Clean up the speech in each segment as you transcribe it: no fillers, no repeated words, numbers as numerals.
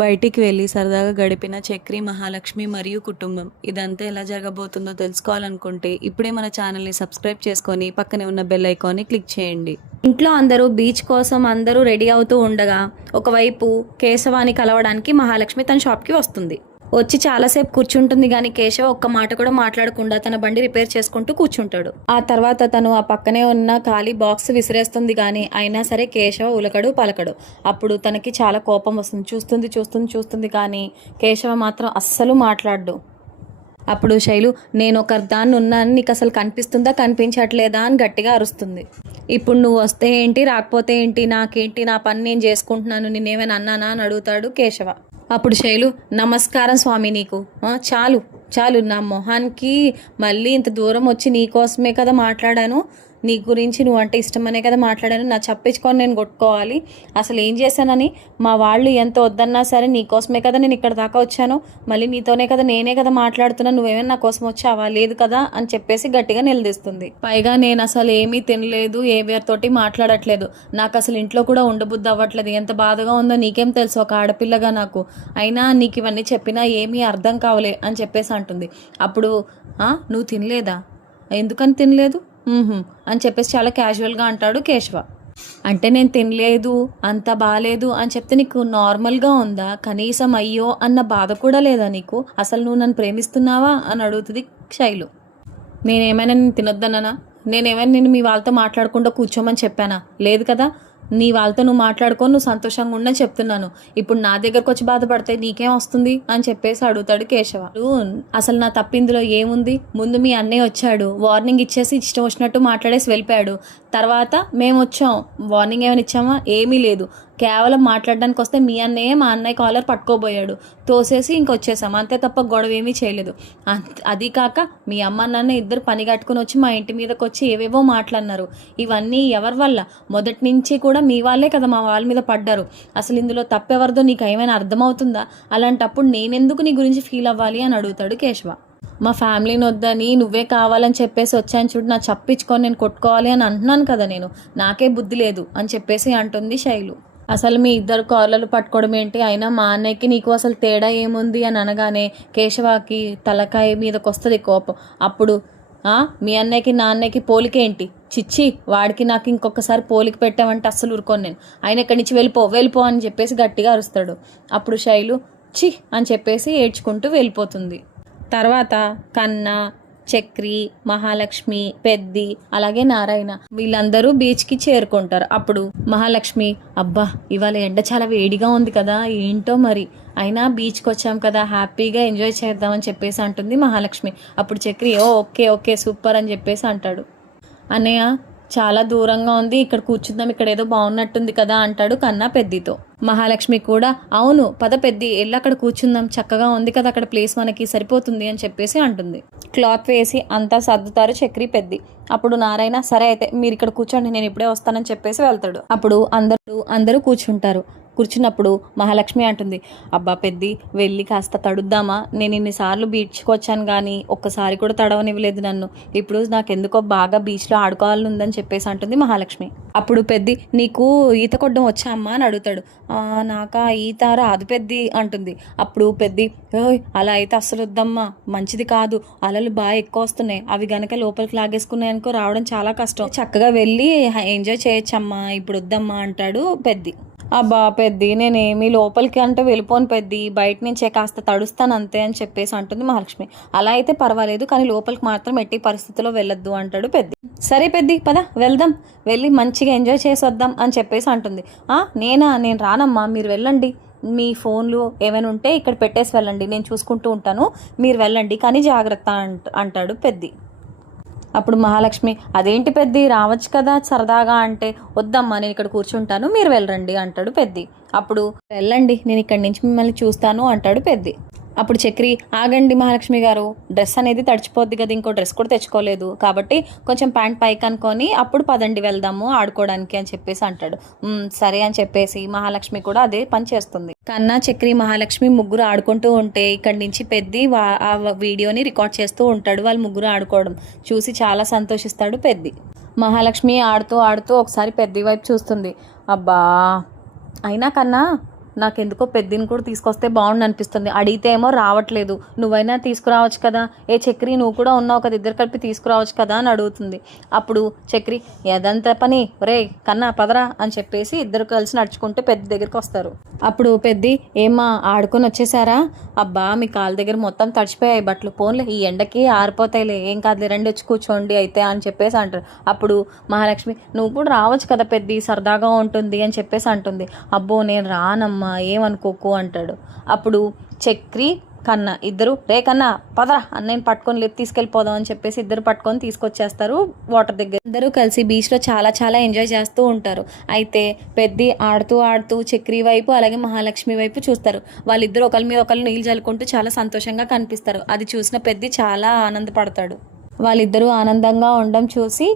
బయటికి వెళ్ళి సరదాగా గడిపిన చక్రి, మహాలక్ష్మి మరియు కుటుంబం. ఇదంతా ఎలా జరగబోతుందో తెలుసుకోవాలనుకుంటే ఇప్పుడే మన ఛానల్ని సబ్స్క్రైబ్ చేసుకొని పక్కనే ఉన్న బెల్ ఐకాన్ని క్లిక్ చేయండి. ఇంట్లో అందరూ బీచ్ కోసం అందరూ రెడీ అవుతూ ఉండగా ఒకవైపు కేశవాని కలవడానికి మహాలక్ష్మి తన షాప్కి వస్తుంది. వచ్చి చాలాసేపు కూర్చుంటుంది కానీ కేశవ ఒక్క మాట కూడా మాట్లాడకుండా తన బండి రిపేర్ చేసుకుంటూ కూర్చుంటాడు. ఆ తర్వాత తను ఆ పక్కనే ఉన్న ఖాళీ బాక్స్ విసిరేస్తుంది కానీ అయినా సరే కేశవ ఉలకడు పలకడు. అప్పుడు తనకి చాలా కోపం వస్తుంది. చూస్తుంది కానీ కేశవ మాత్రం అస్సలు మాట్లాడు. అప్పుడు శైలు, నేను ఒక దాన్ని ఉన్నాను, నీకు అసలు కనిపిస్తుందా కనిపించట్లేదా అని గట్టిగా అరుస్తుంది. ఇప్పుడు నువ్వు వస్తే ఏంటి రాకపోతే ఏంటి, నాకేంటి, నా పని నేను చేసుకుంటున్నాను, నేనేమైనా అన్నానా అని అడుగుతాడు కేశవ. అప్పుడు శైలు, నమస్కారం స్వామి, నీకు చాలు చాలు, నా మొహానికి మళ్ళీ ఇంత దూరం వచ్చి నీ కోసమే కదా మాట్లాడాను, నీ గురించి నువ్వు అంటే ఇష్టమనే కదా మాట్లాడాను, నా చప్పించుకొని నేను కొట్టుకోవాలి, అసలు ఏం చేశానని మా వాళ్ళు ఎంత వద్దన్నా సరే నీకోసమే కదా నేను ఇక్కడ దాకా వచ్చాను, మళ్ళీ నీతోనే కదా నేనే కదా మాట్లాడుతున్నా, నువ్వేమైనా నా కోసం వచ్చావా, లేదు కదా అని చెప్పేసి గట్టిగా నిలదీస్తుంది. పైగా నేను అసలు ఏమీ తినలేదు, ఎవరితోటి మాట్లాడట్లేదు, నాకు అసలు ఇంట్లో కూడా ఉండబుద్ధి అవ్వట్లేదు, ఎంత బాధగా ఉందో నీకేం తెలుసు ఒక ఆడపిల్లగా నాకు, అయినా నీకు ఇవన్నీ చెప్పినా ఏమీ అర్థం కావలే అని చెప్పేసి అంటుంది. అప్పుడు నువ్వు తినలేదా, ఎందుకని తినలేదు అని చెప్పేసి చాలా క్యాజువల్గా అంటాడు కేశవ. అంటే నేను తినలేదు, అంత బాగాలేదు అని చెప్తే నీకు నార్మల్గా ఉందా, కనీసం అయ్యో అన్న బాధ కూడా లేదా నీకు, అసలు నువ్వు నన్ను ప్రేమిస్తున్నావా అని అడుగుతుంది శైలు. నేనేమైనా నేను తినొద్దన్నానా, నేనేమైనా నేను మీ వాళ్ళతో మాట్లాడకుండా కూర్చోమని చెప్పానా, లేదు కదా, నీ వాళ్ళతో నువ్వు మాట్లాడుకో, నువ్వు సంతోషంగా ఉండని చెప్తున్నాను, ఇప్పుడు నా దగ్గరకు వచ్చి బాధపడితే నీకేం వస్తుంది అని చెప్పేసి అడుగుతాడు కేశవ. అసలు నా తప్పిందులో ఏముంది, ముందు మీ అన్నయ్య వచ్చాడు, వార్నింగ్ ఇచ్చేసి ఇష్టం వచ్చినట్టు మాట్లాడేసి వెళ్ళిపోయాడు, తర్వాత మేము వచ్చాం, వార్నింగ్ ఏమైనా ఇచ్చామా, ఏమీ లేదు, కేవలం మాట్లాడడానికి వస్తే మీ అన్నయ్య మా అన్నయ్య కాలర్ పట్టుకోబోయాడు, తోసేసి ఇంకొచ్చేసాం, అంతే తప్ప గొడవ ఏమీ చేయలేదు. అది కాక మీ అమ్మ నాన్న ఇద్దరు పని కట్టుకుని వచ్చి మా ఇంటి మీదకి వచ్చి ఏవేవో మాట్లాడినారు, ఇవన్నీ ఎవరి వల్ల, మొదటి నుంచి కూడా మీ వాళ్ళే కదా మా వాళ్ళ మీద పడ్డారు, అసలు ఇందులో తప్పెవరిదో నీకు ఏమైనా అర్థమవుతుందా, అలాంటప్పుడు నేనెందుకు నీ గురించి ఫీల్ అవ్వాలి అని అడుగుతాడు కేశవ. మా ఫ్యామిలీని వద్దని నువ్వే కావాలని చెప్పేసి వచ్చాను చూడు, నా చప్పించుకొని నేను కొట్టుకోవాలి అని అంటున్నాను కదా, నేను నాకే బుద్ధి లేదు అని చెప్పేసి అంటుంది శైలు. అసలు మీ ఇద్దరు కాలర్లు పట్టుకోవడం ఏంటి, అయినా మా అన్నయ్యకి నీకు అసలు తేడా ఏముంది అని అనగానే కేశవాకి తలకాయ మీదకి వస్తుంది కోపం. అప్పుడు మీ అన్నయ్యకి నా అన్నయ్యకి పోలికేంటి, చిచ్చి, వాడికి నాకు ఇంకొకసారి పోలిక పెట్టామంటే అస్సలు ఊరుకోను నేను, ఆయన ఇక్కడి నుంచి వెళ్ళిపో అని చెప్పేసి గట్టిగా అరుస్తాడు. అప్పుడు శైలు చి అని చెప్పేసి ఏడ్చుకుంటూ వెళ్ళిపోతుంది. తర్వాత కన్నా, చక్రి, మహాలక్ష్మి, పెద్ది, అలాగే నారాయణ వీళ్ళందరూ బీచ్కి చేరుకుంటారు. అప్పుడు మహాలక్ష్మి, అబ్బా ఇవాళ ఎండ చాలా వేడిగా ఉంది కదా, ఏంటో మరి, అయినా బీచ్కి వచ్చాం కదా, హ్యాపీగా ఎంజాయ్ చేద్దామని చెప్పేసి అంటుంది మహాలక్ష్మి. అప్పుడు చక్రి ఓకే సూపర్ అని చెప్పేసి అంటాడు. అన్నయ్య చాలా దూరంగా ఉంది, ఇక్కడ కూర్చుందాం, ఇక్కడ ఏదో బాగున్నట్టుంది కదా అంటాడు కన్నా పెద్దితో. మహాలక్ష్మి కూడా అవును పద పెద్ది, వెళ్ళి అక్కడ కూర్చుందాం, చక్కగా ఉంది కదా అక్కడ ప్లేస్, మనకి సరిపోతుంది అని చెప్పేసి అంటుంది. క్లాత్ వేసి అంతా సర్దుతారు చక్రి, పెద్ది. అప్పుడు నారాయణ, సరే అయితే మీరు ఇక్కడ కూర్చోండి, నేను ఇప్పుడే వస్తానని చెప్పేసి వెళ్తాడు. అప్పుడు అందరూ కూర్చున్నప్పుడు మహాలక్ష్మి అంటుంది, అబ్బా పెద్ది వెళ్ళి కాస్త తడుద్దామా, నేను ఇన్నిసార్లు బీచ్కి వచ్చాను కానీ ఒక్కసారి కూడా తడవనివ్వలేదు నన్ను, ఇప్పుడు నాకెందుకో బాగా బీచ్లో ఆడుకోవాలని ఉందని చెప్పేసి అంటుంది మహాలక్ష్మి. అప్పుడు పెద్ది, నీకు ఈత కొట్టడం వచ్చా అమ్మా అని అడుగుతాడు. నాకా ఈత రాదు పెద్ది అంటుంది. అప్పుడు పెద్ది, అలా అయితే అస్సలు వద్దమ్మా, మంచిది కాదు, అలలు బాగా ఎక్కువ వస్తున్నాయి, అవి గనక లోపలికి లాగేసుకున్నాయి అనుకో రావడం చాలా కష్టం, చక్కగా వెళ్ళి ఎంజాయ్ చేయొచ్చమ్మా, ఇప్పుడు వద్దమ్మా అంటాడు పెద్ది. అబ్బా పెద్ది నేనేమి లోపలికి అంటే వెళ్ళిపోను పెద్ది, బయట నుంచే కాస్త తడుస్తాను అంతే అని చెప్పేసి అంటుంది మహాలక్ష్మి. అలా అయితే పర్వాలేదు కానీ లోపలికి మాత్రం ఎట్టి పరిస్థితిలో వెళ్ళొద్దు అంటాడు పెద్ది. సరే పెద్ది పద వెళ్దాం, వెళ్ళి మంచిగా ఎంజాయ్ చేసి వద్దాం అని చెప్పేసి అంటుంది. నేను రానమ్మా, మీరు వెళ్ళండి, మీ ఫోన్లు ఏమైనా ఉంటే ఇక్కడ పెట్టేసి వెళ్ళండి, నేను చూసుకుంటూ ఉంటాను, మీరు వెళ్ళండి కానీ జాగ్రత్త అంటాడు పెద్ది. అప్పుడు మహాలక్ష్మి, అదేంటి పెద్ది రావచ్చు కదా సరదాగా అంటే, వద్దమ్మా నేను ఇక్కడ కూర్చుంటాను, మీరు వెళ్ళండి అంటాడు పెద్ది. అప్పుడు వెళ్ళండి, నేను ఇక్కడి నుంచి మిమ్మల్ని చూస్తాను అంటాడు పెద్ది. అప్పుడు చక్రి, ఆగండి మహాలక్ష్మి గారు, డ్రెస్ అనేది తడిచిపోద్ది కదా, ఇంకో డ్రెస్ కూడా తెచ్చుకోలేదు కాబట్టి కొంచెం ప్యాంట్ పైకి అనుకొని అప్పుడు పదండి వెళ్దాము ఆడుకోవడానికి అని చెప్పేసి అంటాడు. సరే అని చెప్పేసి మహాలక్ష్మి కూడా అదే పని చేస్తుంది. కన్నా, చక్రి, మహాలక్ష్మి ముగ్గురు ఆడుకుంటూ ఉంటే ఇక్కడి నుంచి పెద్ది ఆ వీడియోని రికార్డ్ చేస్తూ ఉంటాడు. వాళ్ళు ముగ్గురు ఆడుకోవడం చూసి చాలా సంతోషిస్తాడు పెద్ది. మహాలక్ష్మి ఆడుతూ ఒకసారి పెద్ది వైపు చూస్తుంది. అబ్బా అయినా కన్నా నాకెందుకో పెద్దిని కూడా తీసుకొస్తే బాగుండు అనిపిస్తుంది. అడిగితే ఏమో రావట్లేదు, నువ్వైనా తీసుకురావచ్చు కదా, ఏ చక్రి నువ్వు కూడా ఉన్నావు కదా, ఇద్దరు కలిపి తీసుకురావచ్చు కదా అని అడుగుతుంది. అప్పుడు చక్రి ఏదంతా పని రే కన్నా పదరా అని చెప్పేసి ఇద్దరు కలిసి నడుచుకుంటూ పెద్ద దగ్గరికి వస్తారు. అప్పుడు పెద్ది ఏమ్మా ఆడుకొని వచ్చేసారా, అబ్బా మీ కాళ్ళ దగ్గర మొత్తం తడిచిపోయాయి బట్టలు, పోన్లే ఈ ఎండకి ఆరిపోతాయిలే, ఏం కాదులే రండి వచ్చి కూర్చోండి అయితే అని చెప్పేసి అంటారు. అప్పుడు మహాలక్ష్మి నువ్వు కూడా రావచ్చు కదా పెద్ది, సరదాగా ఉంటుంది అని చెప్పేసి అంటుంది. అబ్బో నేను రానమ్మా ఏమనుకోకు అంటాడు. అప్పుడు చక్రి కన్నా ఇద్దరు రే కన్నా పదరా అన్నయ్యని పట్టుకొని తీసుకెళ్ళిపోదాం అని చెప్పేసి ఇద్దరు పట్టుకొని తీసుకొచ్చేస్తారు వాటర్ దగ్గర. ఇద్దరు కలిసి బీచ్లో చాలా చాలా ఎంజాయ్ చేస్తూ ఉంటారు. అయితే పెద్ది ఆడుతూ ఆడుతూ చక్రి వైపు అలాగే మహాలక్ష్మి వైపు చూస్తారు. వాళ్ళిద్దరు ఒకరి మీద ఒకరు నీళ్ళు జల్లుకుంటూ చాలా సంతోషంగా కనిపిస్తారు. అది చూసిన పెద్ది చాలా ఆనందపడతాడు. వాళ్ళిద్దరూ ఆనందంగా ఉండడం చూసి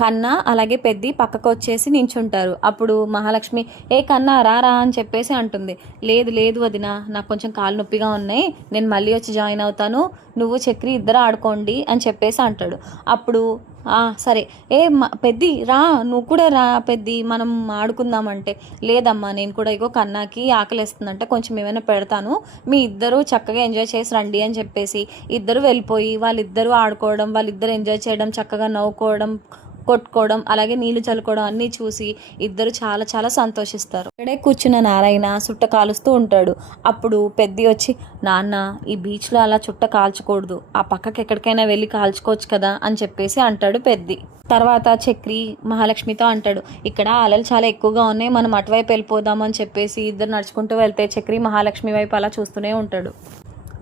కన్నా అలాగే పెద్ది పక్కకు వచ్చేసి నించుంటారు. అప్పుడు మహాలక్ష్మి ఏ కన్నా రారా అని చెప్పేసి అంటుంది. లేదు లేదు వదిన, నాకు కొంచెం కాళ్ళు నొప్పిగా ఉన్నాయి, నేను మళ్ళీ వచ్చి జాయిన్ అవుతాను, నువ్వు చక్రి ఇద్దరు ఆడుకోండి అని చెప్పేసి అంటాడు. అప్పుడు సరే పెద్ది రా నువ్వు కూడా రా పెద్ది మనం ఆడుకుందామంటే, లేదమ్మా నేను కూడా ఇగో కన్నాకి ఆకలిస్తుందంటే కొంచెం ఏమైనా పెడతాను, మీ ఇద్దరు చక్కగా ఎంజాయ్ చేసి రండి అని చెప్పేసి ఇద్దరు వెళ్ళిపోయి వాళ్ళిద్దరూ ఆడుకోవడం, వాళ్ళిద్దరు ఎంజాయ్ చేయడం, చక్కగా నవ్వుకోవడం, కొట్టుకోవడం అలాగే నీళ్లు చల్లుకోవడం అన్నీ చూసి ఇద్దరు చాలా చాలా సంతోషిస్తారు. ఇక్కడే కూర్చున్న నారాయణ చుట్ట కాలుస్తూ ఉంటాడు. అప్పుడు పెద్ది వచ్చి నాన్న ఈ బీచ్లో అలా చుట్ట కాల్చకూడదు, ఆ పక్కకి ఎక్కడికైనా వెళ్ళి కాల్చుకోవచ్చు కదా అని చెప్పేసి అంటాడు పెద్ది. తర్వాత చక్రి మహాలక్ష్మితో అంటాడు ఇక్కడ అలలు చాలా ఎక్కువగా ఉన్నాయి, మనం అటువైపు వెళ్ళిపోదాం అని చెప్పేసి ఇద్దరు నడుచుకుంటూ వెళ్తే చక్రి మహాలక్ష్మి వైపు అలా చూస్తూనే ఉంటాడు.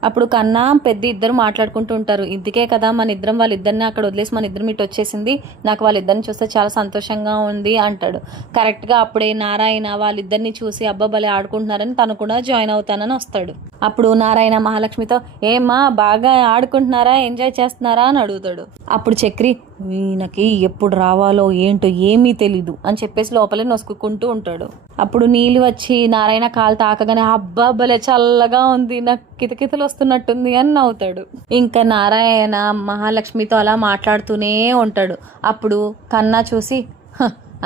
అప్పుడు కన్నా పెద్ద ఇద్దరు మాట్లాడుకుంటూ ఉంటారు. ఇందుకే కదా మన ఇద్దరం వాళ్ళిద్దరిని అక్కడ వదిలేసి మన ఇద్దరం ఇటు వచ్చేసింది, నాకు వాళ్ళిద్దరిని చూస్తే చాలా సంతోషంగా ఉంది అంటాడు. కరెక్ట్గా అప్పుడే నారాయణ వాళ్ళిద్దరిని చూసి అబ్బా భలే ఆడుకుంటున్నారని తను కూడా జాయిన్ అవుతానని వస్తాడు. అప్పుడు నారాయణ మహాలక్ష్మితో ఏమ్మా బాగా ఆడుకుంటున్నారా, ఎంజాయ్ చేస్తున్నారా అని అడుగుతాడు. అప్పుడు చక్రి ఈయనకి ఎప్పుడు రావాలో ఏంటో ఏమీ తెలీదు అని చెప్పేసి లోపలే నొసుకుంటూ ఉంటాడు. అప్పుడు నీళ్ళు వచ్చి నారాయణ కాలు తాకగానే అబ్బా భలే చల్లగా ఉంది, నాకు కితకితలు వస్తున్నట్టుంది అని నవ్వుతాడు. ఇంకా నారాయణ మహాలక్ష్మితో అలా మాట్లాడుతూనే ఉంటాడు. అప్పుడు కన్నా చూసి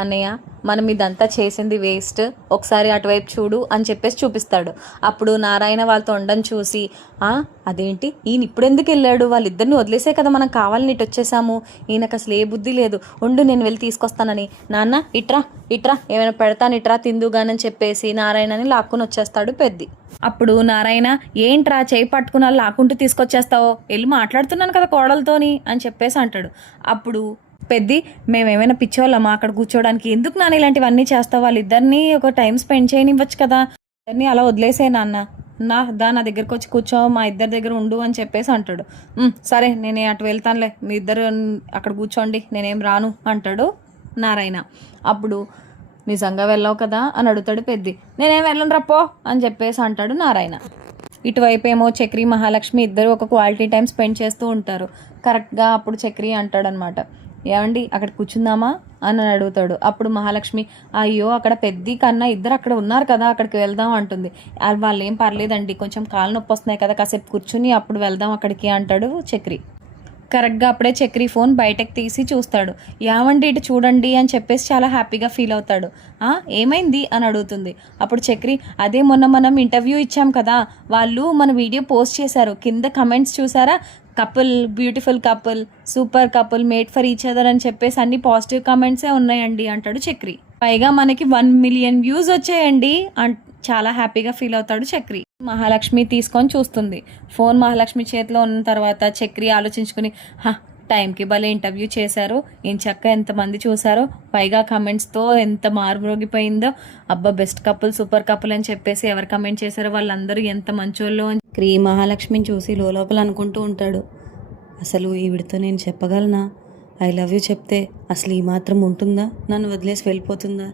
అన్నయ్య మనం ఇదంతా చేసింది వేస్ట్, ఒకసారి అటువైపు చూడు అని చెప్పేసి చూపిస్తాడు. అప్పుడు నారాయణ వాళ్ళతో ఉండడం చూసి అదేంటి ఈయన ఇప్పుడు ఎందుకు వెళ్ళాడు, వాళ్ళిద్దరిని వదిలేసే కదా మనం కావాలని ఇటు వచ్చేసాము, ఈయనకు అసలు ఏ బుద్ధి లేదు, ఉండు నేను వెళ్ళి తీసుకొస్తానని, నాన్న ఇట్రా ఇట్రా ఏమైనా పెడతాను ఇట్రా తిందుగానని చెప్పేసి నారాయణని లాక్కుని వచ్చేస్తాడు పెద్ది. అప్పుడు నారాయణ ఏంట్రా చేయి పట్టుకుని లాక్కుంటూ తీసుకొచ్చేస్తావో, వెళ్ళి మాట్లాడుతున్నాను కదా కోడలతోని అని చెప్పేసి అంటాడు. అప్పుడు పెద్ది మేమేమైనా పిచ్చోళ్ళమా అక్కడ కూర్చోడానికి, ఎందుకు నాన్న ఇలాంటివన్నీ చేస్తావు, వాళ్ళిద్దరిని ఒక టైం స్పెండ్ చేయనివ్వచ్చు కదా, ఇద్దరిని అలా వదిలేసే నాన్న, నా దగ్గరికి వచ్చి కూర్చో మా ఇద్దరి దగ్గర ఉండు అని చెప్పేసి అంటాడు. సరే నేను అటు వెళ్తానులే, మీ ఇద్దరు అక్కడ కూర్చోండి నేనేం రాను అంటాడు నారాయణ. అప్పుడు నిజంగా వెళ్ళావు కదా అని అడుగుతాడు పెద్ది. నేనేం వెళ్ళను రప్పో అని చెప్పేసి అంటాడు నారాయణ. ఇటువైపు ఏమో చక్రి మహాలక్ష్మి ఇద్దరు ఒక క్వాలిటీ టైం స్పెండ్ చేస్తూ ఉంటారు. కరెక్ట్గా అప్పుడు చక్రి అంటాడనమాట, ఏమండి అక్కడ కూర్చుందామా అని అడుగుతాడు. అప్పుడు మహాలక్ష్మి అయ్యో అక్కడ పెద్ది కన్నా ఇద్దరు అక్కడ ఉన్నారు కదా అక్కడికి వెళ్దాం అంటుంది. వాళ్ళు ఏం పర్లేదండి కొంచెం కాళ్ళు నొప్పి వస్తున్నాయి కదా కాసేపు కూర్చుని అప్పుడు వెళ్దాం అక్కడికి అంటాడు చక్రి. కరెక్ట్గా అప్పుడే చక్రి ఫోన్ బయటకు తీసి చూస్తాడు. ఏమండి ఇటు చూడండి అని చెప్పేసి చాలా హ్యాపీగా ఫీల్ అవుతాడు. ఏమైంది అని అడుగుతుంది. అప్పుడు చక్రి అదే మొన్న మనం ఇంటర్వ్యూ ఇచ్చాం కదా, వాళ్ళు మన వీడియో పోస్ట్ చేశారు, కింద కమెంట్స్ చూసారా, couple beautiful couple super couple made for each other అని చెప్పేసి అన్ని పాజిటివ్ కమెంట్సే ఉన్నాయండి అంటాడు చక్రి. పైగా మనకి 1 మిలియన్ వ్యూస్ వచ్చాయండి చాలా హ్యాపీగా ఫీల్ అవుతాడు చక్రి. మహాలక్ష్మి తీసుకొని చూస్తుంది ఫోన్. మహాలక్ష్మి చేతిలో ఉన్న తర్వాత చక్రి ఆలోచించుకుని టైంకి భలే ఇంటర్వ్యూ చేశారు, చక్క ఎంతమంది చూసారో, పైగా కమెంట్స్తో ఎంత మారుమోగిపోయిందో, అబ్బా బెస్ట్ కపుల్ సూపర్ కపుల్ అని చెప్పేసి ఎవరు కమెంట్ చేశారో వాళ్ళందరూ ఎంత మంచోళ్ళు అని చక్రి మహాలక్ష్మిని చూసి లోపల అనుకుంటూ ఉంటాడు. అసలు ఈవిడితో నేను చెప్పగలనా, ఐ లవ్ యూ చెప్తే అసలు ఈ మాత్రం ఉంటుందా, నన్ను వదిలేసి వెళ్ళిపోతుందా,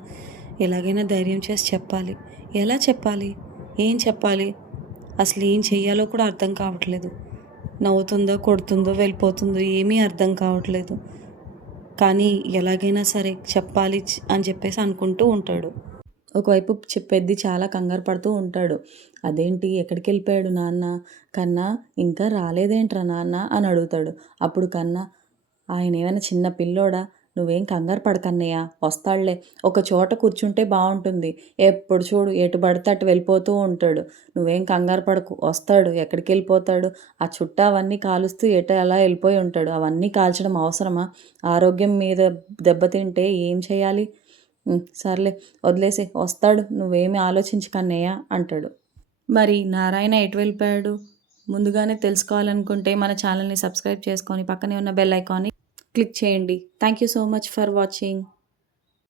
ఎలాగైనా ధైర్యం చేసి చెప్పాలి, ఎలా చెప్పాలి, ఏం చెప్పాలి, అసలు ఏం చెయ్యాలో కూడా అర్థం కావట్లేదు, నవ్వుతుందో కొడుతుందో వెళ్ళిపోతుందో ఏమీ అర్థం కావట్లేదు, కానీ ఎలాగైనా సరే చెప్పాలి అని చెప్పేసి అనుకుంటూ ఉంటాడు. ఒకవైపు పెద్ది చాలా కంగారు పడుతూ ఉంటాడు. అదేంటి ఎక్కడికి వెళ్ళిపోయాడు నాన్న, కన్నా ఇంకా రాలేదేంట్రా నాన్న అని అడుగుతాడు. అప్పుడు కన్నా ఆయన ఏమైనా చిన్న పిల్లోడా, నువ్వేం కంగారు పడకన్నయ్య, వస్తాడులే. ఒక చోట కూర్చుంటే బాగుంటుంది. ఎప్పుడు చూడు ఎటు పడితే అటు వెళ్ళిపోతూ ఉంటాడు. నువ్వేం కంగారు పడకు, వస్తాడు. ఎక్కడికి వెళ్ళిపోతాడు? ఆ చుట్టా అవన్నీ కాలుస్తూ ఎటు అలా వెళ్ళిపోయి ఉంటాడు. అవన్నీ కాల్చడం అవసరమా? ఆరోగ్యం మీద దెబ్బతింటే ఏం చేయాలి? సర్లే వదిలేసి, వస్తాడు. నువ్వేమి ఆలోచించకన్నయ్య అంటాడు. మరి నారాయణ ఎటు వెళ్ళిపోయాడు? ముందుగానే తెలుసుకోవాలనుకుంటే మన ఛానల్ని సబ్స్క్రైబ్ చేసుకొని పక్కనే ఉన్న బెల్ ఐకాన్ని క్లిక్ చేయండి. Thank you so much for watching.